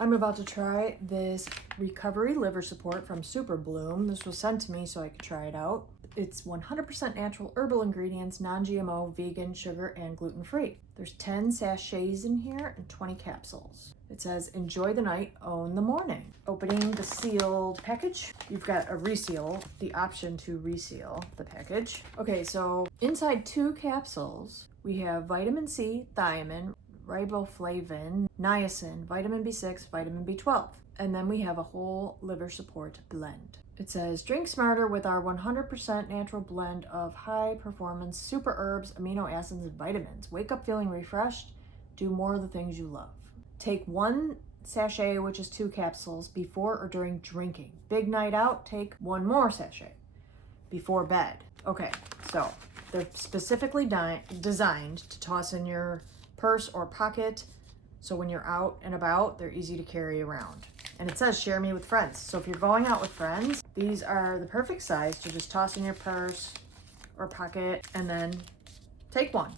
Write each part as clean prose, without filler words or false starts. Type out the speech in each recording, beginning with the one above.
I'm about to try this Recovery Liver Support from Superbloom. This was sent to me so I could try it out. It's 100% natural herbal ingredients, non-GMO, vegan, sugar, and gluten-free. There's 10 sachets in here and 20 capsules. It says, enjoy the night, own the morning. Opening the sealed package, you've got a reseal, the option to reseal the package. Okay, so inside 2 capsules, we have vitamin C, thiamine, riboflavin, niacin, vitamin B6, vitamin B12. And then we have a whole liver support blend. It says, drink smarter with our 100% natural blend of high performance super herbs, amino acids, and vitamins. Wake up feeling refreshed. Do more of the things you love. Take 1 sachet, which is 2 capsules, before or during drinking. Big night out, take 1 more sachet before bed. Okay, so they're specifically designed to toss in your purse or pocket, so when you're out and about, they're easy to carry around. And it says share me with friends. So if you're going out with friends, these are the perfect size to just toss in your purse or pocket and then take one.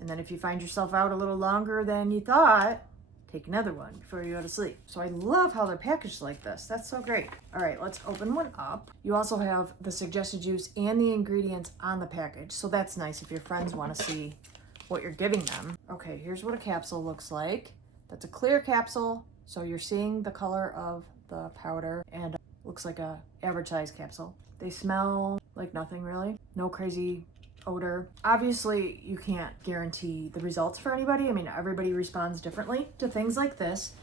And then if you find yourself out a little longer than you thought, take another one before you go to sleep. So I love how they're packaged like this. That's so great. All right, let's open one up. You also have the suggested use and the ingredients on the package. So that's nice if your friends want to see what you're giving them. Okay, here's what a capsule looks like. That's a clear capsule, so you're seeing the color of the powder, and looks like a average size capsule. They smell like nothing really. No crazy odor. Obviously, you can't guarantee the results for anybody. I mean, everybody responds differently to things like this.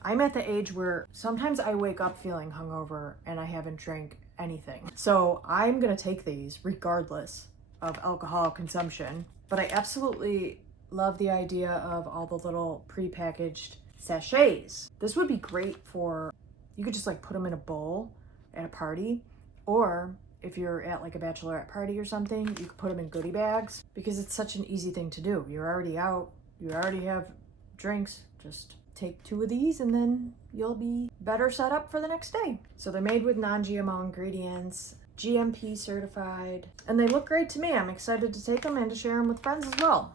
I'm at the age where sometimes I wake up feeling hungover and I haven't drank anything. So I'm gonna take these regardless of alcohol consumption. But I absolutely love the idea of all the little pre-packaged sachets. This would be great for, you could just like put them in a bowl at a party, or if you're at like a bachelorette party or something, you could put them in goodie bags because it's such an easy thing to do. You're already out, you already have drinks, just take 2 of these and then you'll be better set up for the next day. So they're made with non-GMO ingredients, GMP certified, and they look great to me. I'm excited to take them and to share them with friends as well.